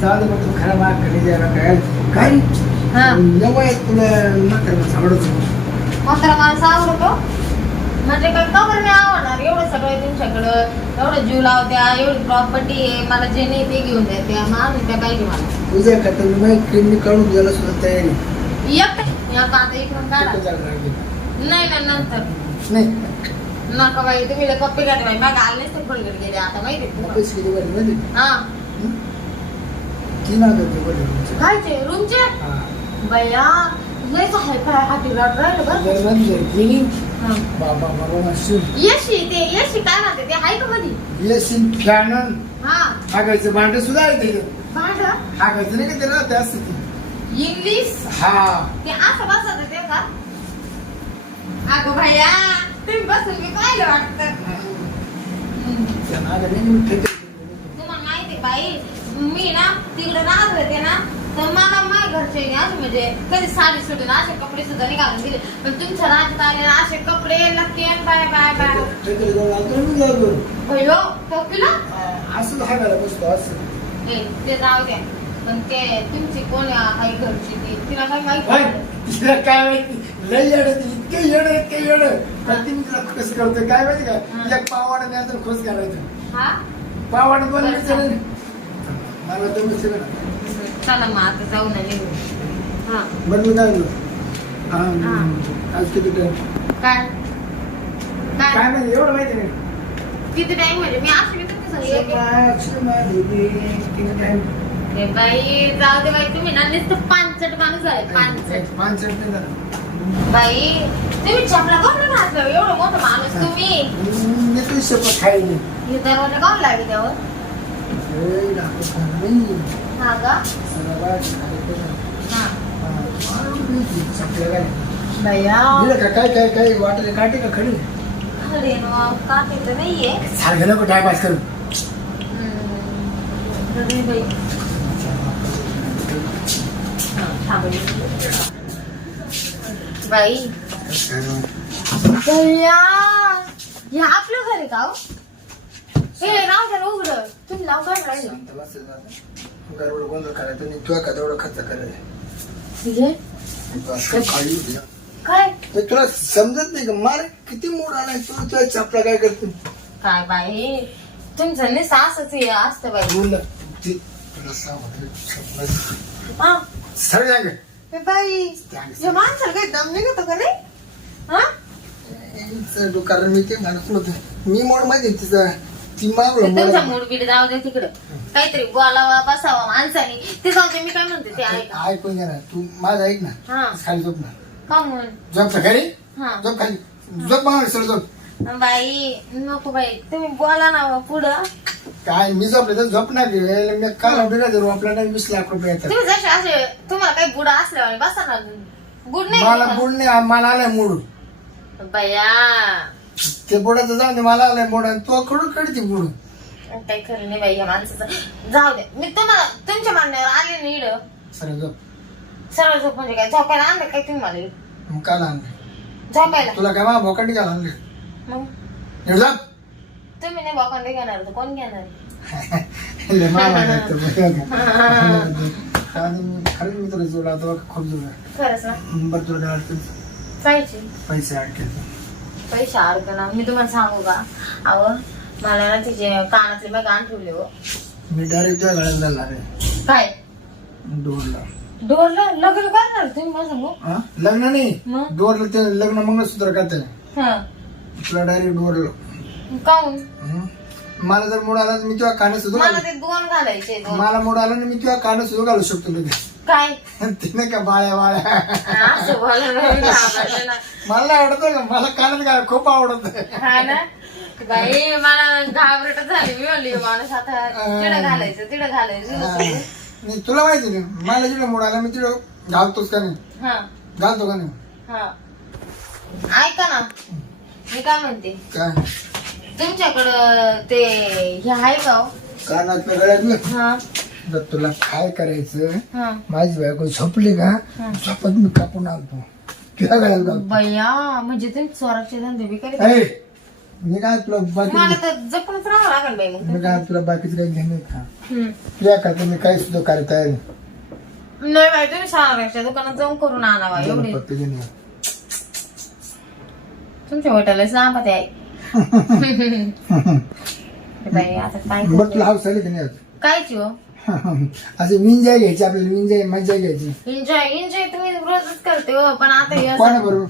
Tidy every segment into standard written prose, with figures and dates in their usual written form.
चालू मग तू खरा माग घरी जायला काय काय नवय तुला म्हातारा सावडत म्हातारा माणूस आवडतो म्हणजे काय का बरं नाही आवडणार एवढं सगळं तुमच्याकडं एवढं जीव लावत्या एवढी प्रॉपर्टी आहे मला जे नाही ते घेऊन द्या माणूस त्या पाहिजे मला तुझ्या खाता मी काढून द्यायला सुद्धा तयारी आता इकडून काढा नाही ना नंतर नाही नका बाई तुम्ही कप्पे काढे बाई मग आले नसते फुलगड गेले आता माहिती पैसे किती बरे माहिती हा तीन हजार रुपये बरे खायचे रूमचे बया लय आहे काय हाती रड राहिलं बरं बाबा बाबा मशीन येशी काय म्हणते ते आहे का मध्ये येशीन फॅन हा हागायचं भांडं सुद्धा आहे त्याच्यात भांड हागायचं नाही का ते राहते असते ते इंग्लिश हा ते असं बसत ते का अगं भैया तुम्ही बसून मी पाहिलं वाटतं तुम्हाला माहिती बाई मी ना तिकडे राहत होते ना तर मला माझ्या घरचे असं म्हणजे कधी साडी सुटून असे कपडे सुद्धा नाही घालून दिले पण तुमच्या राज्यात आले ना असे कपडे नक्की बाय बाय बाय भैयो टोपीला असं हागायला बसतो असं ते जाऊ द्या पण ते तुमची कोण आहे घरची ती तिला काय माहिती तिला काय माहिती लय येड इतके येड प्रतिनिधीला खुश करतो काय माहिती का एक पावाडा नंतर खुश करायचं हा पावाडा बनवायचं मला तर विचार चला मग आता जाऊ ना निघू हा बनवून लागलो आज किती टाइम काय काय काय माहिती एवढं माहिती नाही किती टाइम म्हणजे मी असं किती टाइम हे बाई जाऊ दे बाई तुम्ही ना नुसतं पानचट माणूस आहे पानचट बाई तुम्ही चपला कोण घातलं एवढं मोठं माणूस तुम्ही मी तुझी शपथ खायली हे दरवाजा काऊन लागली त्यावर हा का हा भैया काय काय काय वाटले काटे का खडी अरे काटे तर नाहीये सारखं नको टाइमपास करू बाई बाई भैया हे आपलं घर आहे का हो? हे राव त्याला उघड तुम्ही लाव काय राहिलं गोंधळ करायचं नाही तुला का तेवढा खर्च करायचा काय तुला समजत नाही का मार किती मूड आलाय तुला चपला काय करते काय बाई तुमचं नाही सासच हे असतं बाई सर जागे बाई या माणसाला काही दम निघतो का नाही हा कारण मी ते म्हणत नव्हतं मी मोड माहिती तिचा ती मागलं तुमचा मूड बीड जाऊ दे तिकडं काहीतरी बोलावा बसावा माणसाने ते जाऊ दे मी काय म्हणते ते ऐकून घ्या ना तू माझं ऐक ना हा खाली झोप ना का म्हणून झोप ना खाली हा झोप खाली झोप मागं सर झोप बाई नको बाई तुम्ही बोला ना पुढं काय मी झोपले तर झोप ना घे मी काल बिघा धरू आपल्याला 20 लाख रुपये येतात तुम्ही जसे असे तुम्हाला काही बुडा असल्यावर बसा ना बुड नाही मला बुड नाही मला आलाय मूड बया ते बुडाचं जाऊ दे मला आलाय मूड तू कडून कडती बुड काही खरं नाही बाई या माणसाचं जाऊ दे मी तुम्हाला तुमच्या मान्यावर आले ना इड सर झोप सरळ झोप म्हणजे काय झोपायला आणलं काय तुम्ही मला इकडं? मग काल आणलं झोपायला तुला काय मा भोकांडी घाल आणले मग झोप तुम्ही नाही बॉकंडे घेणार तर कोण घेणार खरंच मी तुला जोडला होता खूप जोडला खरंच ना बरं तुला काय अडचण पाहिजे पैसे अडके पैसे अडकणार मी तुम्हाला सांगू का अहो मला ना तिचे कानातले मी कान ठेवले हो मी डायरेक्ट तुझ्या गळ्यात झाला रे काय डोरला डोरला लग्न करणार तुम्ही मला सांगू लग्न नाही मग? डोरला ते लग्न मंगळसूत्र करते हा तुला डायरेक्ट डोरला काऊन मला जर मूड आला तर मी तुझ्या कानात सुद्धा मला ते दोन घालायचे दोन. मला मूड आला ना मी तुझ्या कानात सुद्धा घालू शकतो लगेच काय ते नाही का बाळ्या बाळ्या असं बोला नाही घाबरलं ना. मला आवडत का मला कानात काय खूप आवडत हा ना बाई मला घाबरट झाली मी म्हणली माणूस आता तिडं घालायचं नाही तुला माहिती ना मला जिकडे मूड आला मी तिकडे घालतोच का नाही हा घालतो का नाही हा ऐका ना मी काय म्हणते काय तुमच्याकडं ते हे आहे का हो? कानात गळ्यात हा जर तुला काय करायचं हा माझी बायको झोपली का झोपत मी कापून आणतो तुझ्या गळ्यात घालतो बया म्हणजे तुम्ही चोराचे धंदे बी करीत ऐ, मी काय तुला बाकी मला तर जपूनच राहावं लागेल बाई मग. मी काय तुला बाकीचं काही घेणं आहे का हम्म. तुझ्या करता मी काही सुद्धा कार्य तयार आहे. नाही बाई तुम्ही शाळेच्या दुकानात जाऊन करून आणावा एवढी फक्त घेणं. तुमच्या हॉटेलला सांगा ते आई. बाई आता काय बघ तुला हाऊस आली की नाही आज? कायची हो असं विंजाय घ्यायची आपल्याला विंजाय मजा घ्यायची एन्जॉय तुम्ही रोजच करते हो पण आता हे असं- कोणा बरोबर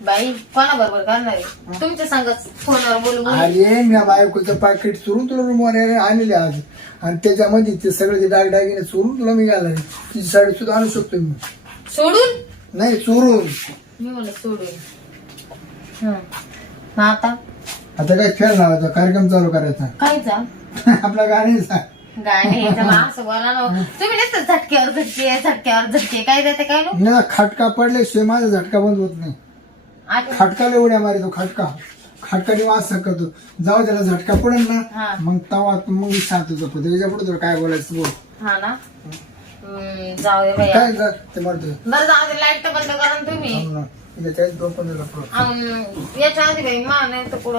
बाई कोणाबरोबर करणार आहे तुमच्या संगच फोनवर बोलून अरे मी बायकोचं पाकिट चोरून तुला रूमवर आणले आज आणि त्याच्यामध्ये ते सगळे ते दागदागिने चोरून तुला मी घालाय तिची साडी सुद्धा आणू शकतो मी सोडून नाही चोरून मी म्हणलं सोडून हं. मग आता आता काय खेळ लावायचा कार्यक्रम चालू करायचा कायचा आपला गाण्याचा गाणे यायचं मग असं बोला ना तुम्ही नुसतं झटक्यावर झटके काय देते काय नो नाही खटका पडल्याशिवाय माझा झटका बंद होत नाही आता खटकाला उड्या मारितो खटकाने वास करतो जाऊ त्याला झटका पडेल हा. ना मग तवा मग शांत झोपतो त्याच्या पुढे तुला काय बोलायचं बोल हा ना जाऊ दे बाई काय जा ते मारतो बरं जाऊ दे लाईट तर बंद करा ना तुम्ही याच्या आधी बाई मा नाही तर पुढं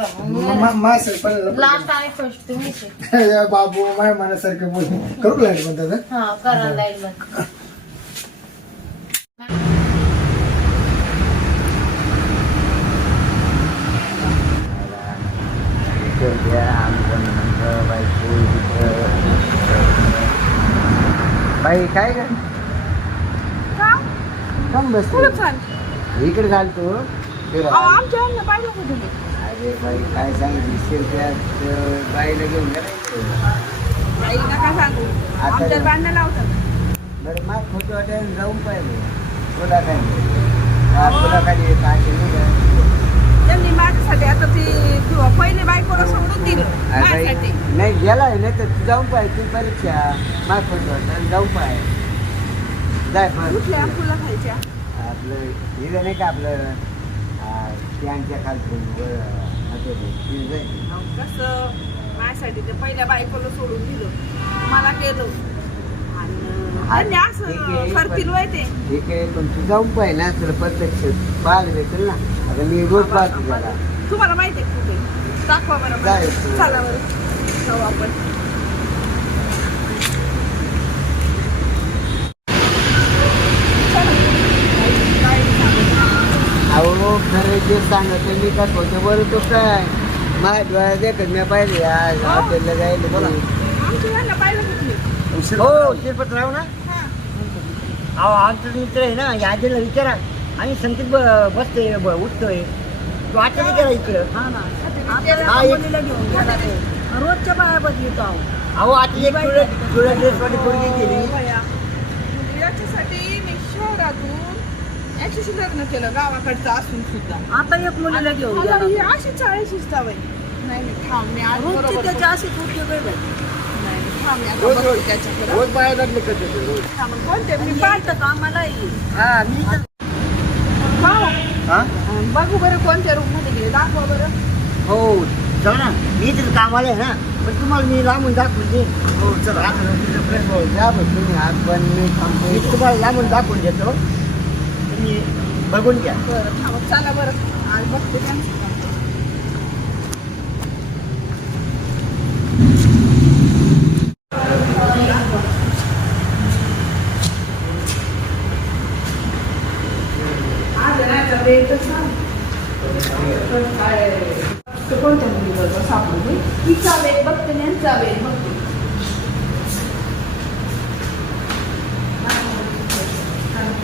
लास्ट आणि फर्स्ट तुम्हीच आहे. बाबू माय मनासारखं बोल करू लागेल म्हणतात हा करा लाईट बंद बाई काय ग कम बस इकडे घालतो अरे बाई काय सांगितली बाईला घेऊन बरं मग फोटो वाटायला जाऊन पाहिजे तुला काय तुला काय त्यांनी माझ्यासाठी आता ती पहिले बायकोला सोडून दिलं माझ्यासाठी. नाही गेला नाही तर तू जाऊन पाहिजे तू परीक्षा मग फोटो वाटायला जाऊन पाहिजे जाय पण कुठल्या फुलं खायच्या आपलं हे नाही का आपलं त्यांच्या खालतून कसं माझ्यासाठी ते पहिल्या बायकोला सोडून दिलं मला केलं आणि त्यांनी असं करतील वय ते ठीक आहे पण तू जाऊन पाहिजे ना तुला प्रत्यक्ष पाहायला भेटेल ना आता मी रोज पाहतो त्याला तुम्हाला माहिती आहे कुठे दाखवा बरं जायचं. चला बरं जाऊ आपण अहो खरं जे सांगत मी काय होतं बरं तो काय माझ्या डोळ्यात देखत मी पाहिले आज हॉटेलला जायला बोला आमच्या यांना पाहिलं कुठली हो शिरपतराव ना अहो आमचा मित्र आहे ना यादीला विचारा आणि संकेत बसतोय उठतोय तो आता विचारा इकडं हा, मुलीला घेऊन गेला ते. रोजच्या बाया बदलितो आहो अहो आता एक तुला ड्रेसवाली पोरगी केली याच्यासाठी मी शहरातून याच्याशी लग्न केलं गावाकडचं असून सुद्धा आता एक मुलीला घेऊन गेला ही अशी 40 सवय नाही थांब मी आज बरोबर त्याची अशी उद्योग आहे नाही थांब मी आता बघते त्याच्याकडे रोज बाया लग्न करते ते, रोज थांब कोणते मी पाहतं कामाला येईल हा मी तर हा बघू बरं कोणत्या रूम मध्ये गेले दाखवा बरं हो चला ना मी तर कामाला आहे ना पण तुम्हाला मी लांबून दाखवून देईन हो चला द्या बघ तुम्ही आज पण मी तुम्हाला लांबून दाखवून देतो तुम्ही बघून घ्या बरं थांब चला बरं आज बघते त्यांचं काम. कोणत्या मुलीबरोबर सापडली तिचा वेळ बघते यांचा वेळ बघते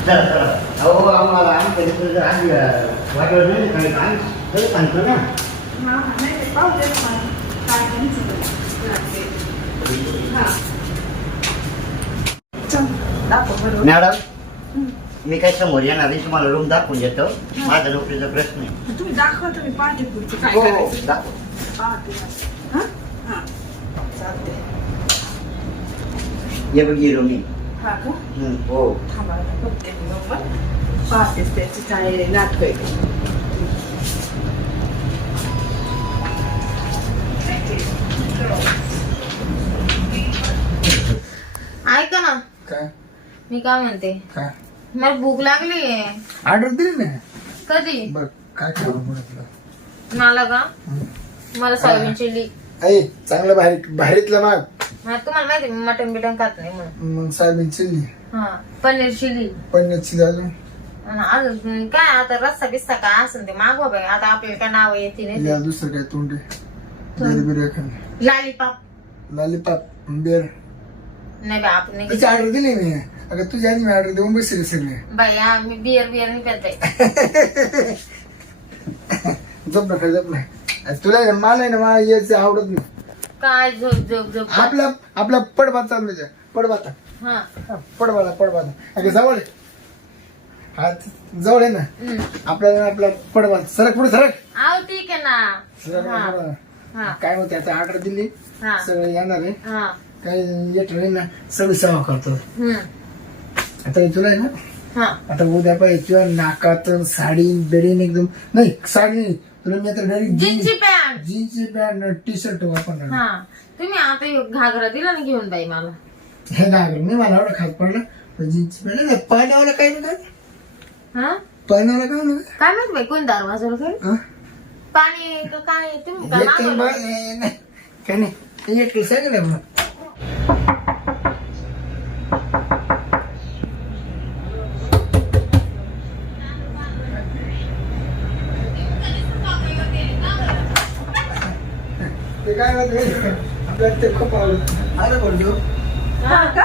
चला चला अहो आम्हाला आमच्या जर आधी वाटलं नाही काही आम्ही खरं सांगतो ना हा नाही ते पाहू दे ना काय त्यांचं हा चल दाखव बरोबर मॅडम मी काय समोर येणार नाही तुम्हाला रूम दाखवून देतो माझा नोकरीचा प्रश्न आहे तुम्ही दाखवा तुम्ही पाहते पुढचं काय हो करायचं दाखव पाहते हा हा चालते ये बघ ही रूम हा का हो थांबा बघते मी बरोबर पाहतेच त्याची काय नाटक आहे ऐका ना काय मी काय म्हणते काय मला भूक लागली आहे ऑर्डर दिली ना कधी बर काय करू म्हणलं मला का मला सोयाबीन चिल्ली. ऐ चांगलं भारीतलं माग. हा तुम्हाला माहिती मी मटन बिटन खात नाही म्हणून. मग सोयाबीन चिल्ली, हा पनीर चिल्ली पनीर चिल्ली अजून आणि अजून काय आता रस्सा बिस्सा काय असेल ते मागवा बाई. आता आपल्याला काय नाव येते नाही. या दुसरं काय तोंडे बेर बिर एखादं लालीपाप लॉलीपॉप बेर. नाही बाई आपण नाही तिची ऑर्डर दिली मी. अगं तुझ्या आधी मी ऑर्डर देऊन बसले सगळे. बाई आम्ही बियर नाही पेत बाई. झोप ना झोप ना. तुला आहे ना, मला आहे ना मला यायचं आवडत नाही. काय झोप झोप झोप. आपला पडभात चालू पडभात हा पडभात अगं जवळ आहे. हा जवळ आहे ना आपल्याला आपला पडभात. सरक पुढे सरक आव ठीक आहे ना. सरक हा. पुढं. हा काय होते आता ऑर्डर दिली हा सगळं येणार आहे. हा काही येत नाही ना सगळी सेवा करतो. हम्म. आता तुला आहे ना हा आता उद्या पाहिजे तुला नाकात साडी बेडीन एकदम नाही साडी नाही तुला मी आता डायरेक्ट जीन्सची पॅन्ट. जीन्सची पॅन्ट टी शर्ट वापरणार. हा तुम्ही आता ह्यो घागरा दिला ना घेऊन बाई मला. हे नागर नाही मला एवढं खास पडलं पण जीन्सची पॅन्ट नाही पाण्यावाला काही नाही काय हा पाण्यावाला काय नाही काय माहिती बाई कोण दार वाजवलं काय हा? पाणी का काय तुम्ही काय एक काही मागवलं? नाही काय नाही एक काही सांगितलं मग. ते काय माहिती आपल्याला ते खूप आवडत आलं बोलतो. हा का?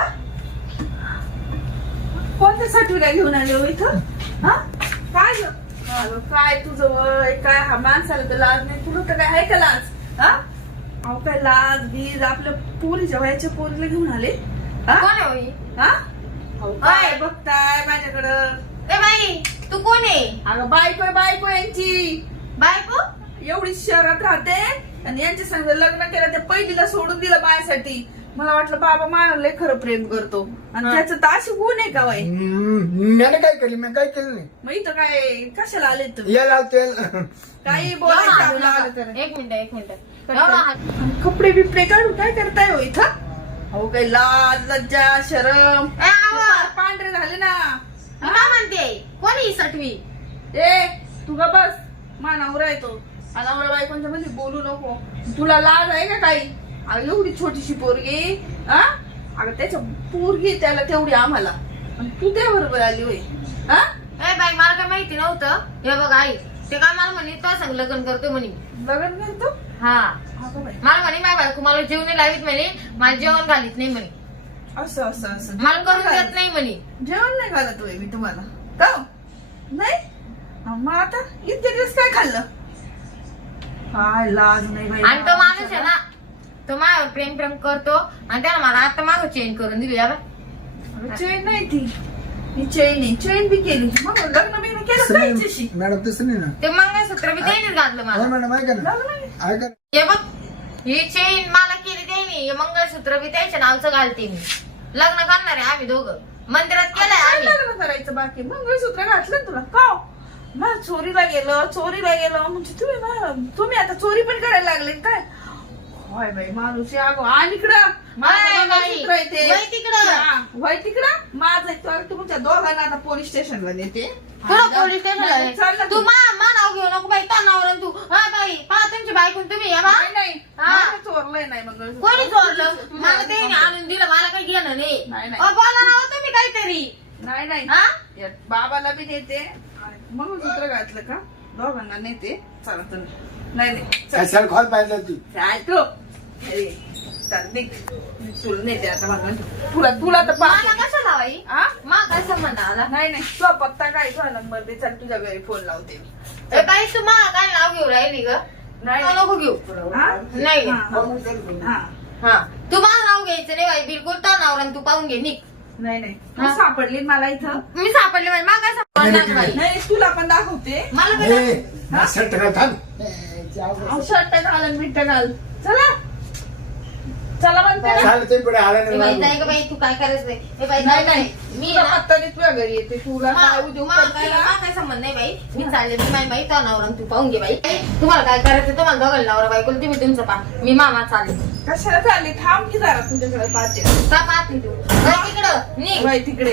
कोणत्या साठीला घेऊन आले हो इथं? हा? काय ग? अगं, काय तुझं वय काय हा माणसाला तर लाज नाही तुला तर काय आहे का लाज? हा? अहो काय लाज बीज आपल्या पोरीच्या वयाच्या पोरीला घेऊन आले हा? कोण आहे होई? हा? अहो, काय बघताय माझ्याकडं? ए बाई तू कोण आहे? अगं बायको यांची बायको एवढी शहरात राहते आणि यांच्या संग लग्न केलं ते पहिलीला सोडून दिलं माझ्यासाठी. मला वाटलं बाबा मला लय खरं प्रेम करतो आणि त्याचं तर अशी गुण आहे का बाई? त्याने काय केलं मी काय केलं नाही. मग इथं काय कशाला आले तुम्ही? याला तेल काही बोलायचं आपलं आलं तर. एक मिनिट एवढा हात. आणि कपडे बिपडे काढून काय करताय हो इथं? अहो काही लाज लज्जा शरम ए, आवा. फार पांढरे झाले ना. मी काय म्हणते कोणी ही सटवी? ए तू का बस मानावर येतो नवरा बायकोंच्या मध्ये बोलू नको. तुला लाज आहे का काही? अगं एवढी छोटीशी पोरगी हा? अगं त्याच्या पोरगी त्याला तेवढी आम्हाला आणि तू त्या बरोबर आली होय हा? ए बाई मला काय माहिती नव्हतं. हे बघ आई ते काय मला म्हणे तो सांग लग्न करतो म्हणे. लग्न करतो हा अगं बाई. मला म्हणे माझ्या बायको मला जेवण नाही लावित म्हणे मला जेवण घालीत नाही म्हणे असं असं असं मला करून देत नाही म्हणे. जेवण नाही घालत होय मी तुम्हाला का हो? नाही मग आता इतके दिवस काय खाल्लं? काय लाज नाही बाई. आणि तो माणूस आहे ना तो माझ्यावर प्रेम करतो आणि त्याला मला आता मागं चेंज करून दिली. या बाई चेन नाही ती ही चेन बी केली मग लग्न बिग्न केलं पाहिजे. मॅडम तसं नाही ना. ते मंगळसूत्र बी त्यानेच घातलं हो मला. मॅडम ऐका ना ऐका ना. हे बघ ही चेन मला केली त्याने हे मंगळसूत्र बी त्याच्या नावचं घालते मी. लग्न करणार आहे आम्ही दोघं मंदिरात केलंय काय आम्ही. लग्न करायचं बाकी मंगळसूत्र घातलं ना तुला का मग चोरीला गेलो म्हणजे तुम्ही आता चोरी पण करायला लागले काय? होय बाई माणूस आणि इकडं बाई, वय तिकडं. वय तिकडं माझं तुमच्या दोघांना आता पोलीस स्टेशनला नेते. कुठं पोलीस स्टेशनला आहे? चल ना तू मा नाव घेऊ नको बाई तो नावर तू. हा बाई पहा तुमची बायकून तुम्ही या बा. नाही हा. मला चोरलंय नाही मंगळसूत्र. कोणी चोरलं? मला ते आणून दिलं मला काही घेणं नाही. नाही, नाही. बोला ना हो तुम्ही काहीतरी. नाही हा? या बाबाला बी नेते मंगळसूत्र घातलं का दोघांना नेते. चला चल नाही चल. कशाला कॉल पाहिजे ती काय तू अरे चल निघ. मी तुला नेते आता तुला तर मला पाहते. कशाला बाई हा? मा काय संबंध आला? नाही तुझा पत्ता काय तुझा नंबर दे चल तुझ्या घरी फोन लावते मी. ए बाई तू मा काय नाव घेऊ राहिली ग? नाही तो नको घेऊ. हा? नाही हा. हा तू माझं नाव घ्यायचं नाही बाई बिलकुल. तो नावर तू पाहून घे निघ. नाही तू सापडली मला इथं. मी सापडले बाई मा काय सापडणार बाई. नाही तुला पण दाखवते. मला काय शर्ट थांब. शर्ट घाल मिठ घाल चला म्हणते ना. चालते पुढे आला ए बाई नाही. जाय ग बाई तू काय करायचं बाई. ए बाई नाही जाय नाही मी तुझा ना- पत्ता नाही तुझ्या घरी येते तुला काय उद्योग मा करते ना. काय संबंध नाही बाई. मी चालले मी माई बाई तो नवरा तू पाहून घे बाई. तुम्हाला काय करायचं तुम्हाला दोघांना नवरा बायको तुम्ही तुमचं पा. मी मामा चालले. कशाला चालली थांब की जरा तुझ्याकडे पाहते. का पाहते तू? बाई तिकडं निघ. बाई तिकडे